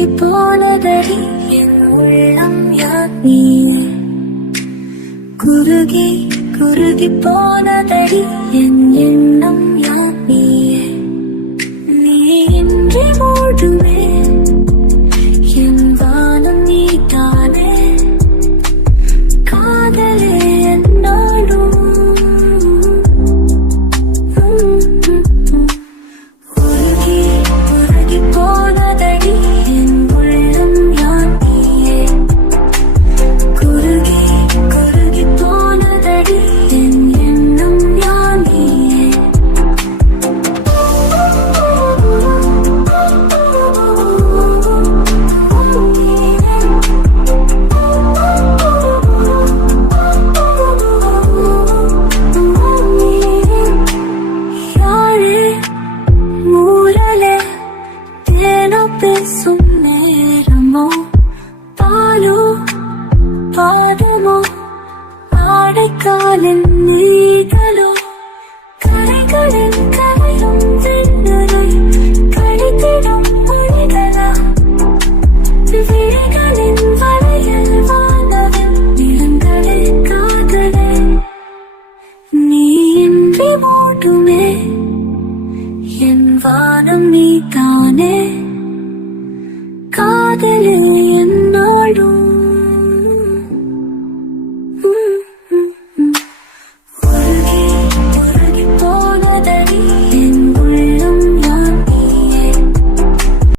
குறுகி போனதடி என் உள்ளம் யார் நீயே. குறுகி குறுகி போனதடி என் எண்ணம் யார் நீயே. நீ இன்றி மூடுமே என் வானம் நீதானே. காதலே என்னாலும் உருகி உருகி போனதடி என் உள்ளம் யார் நீயே. குறுகி குறுகி போனதடி என் எண்ணம் யார் நீயே. யாழே மூரலே தேனோ பேசும் நேரமோ பாலோ பாதமோ ஆடைக்காலின் நீகளோ கரைகளின் கரையும் வெண்ணுரை கழித்திடும் மொழிகளா. விழிகளின் வளையல் வானவில் நிறங்களே காதலே. நீ இன்றி மூடுமே என் வானம் நீதானே. காதலே என்னாலும்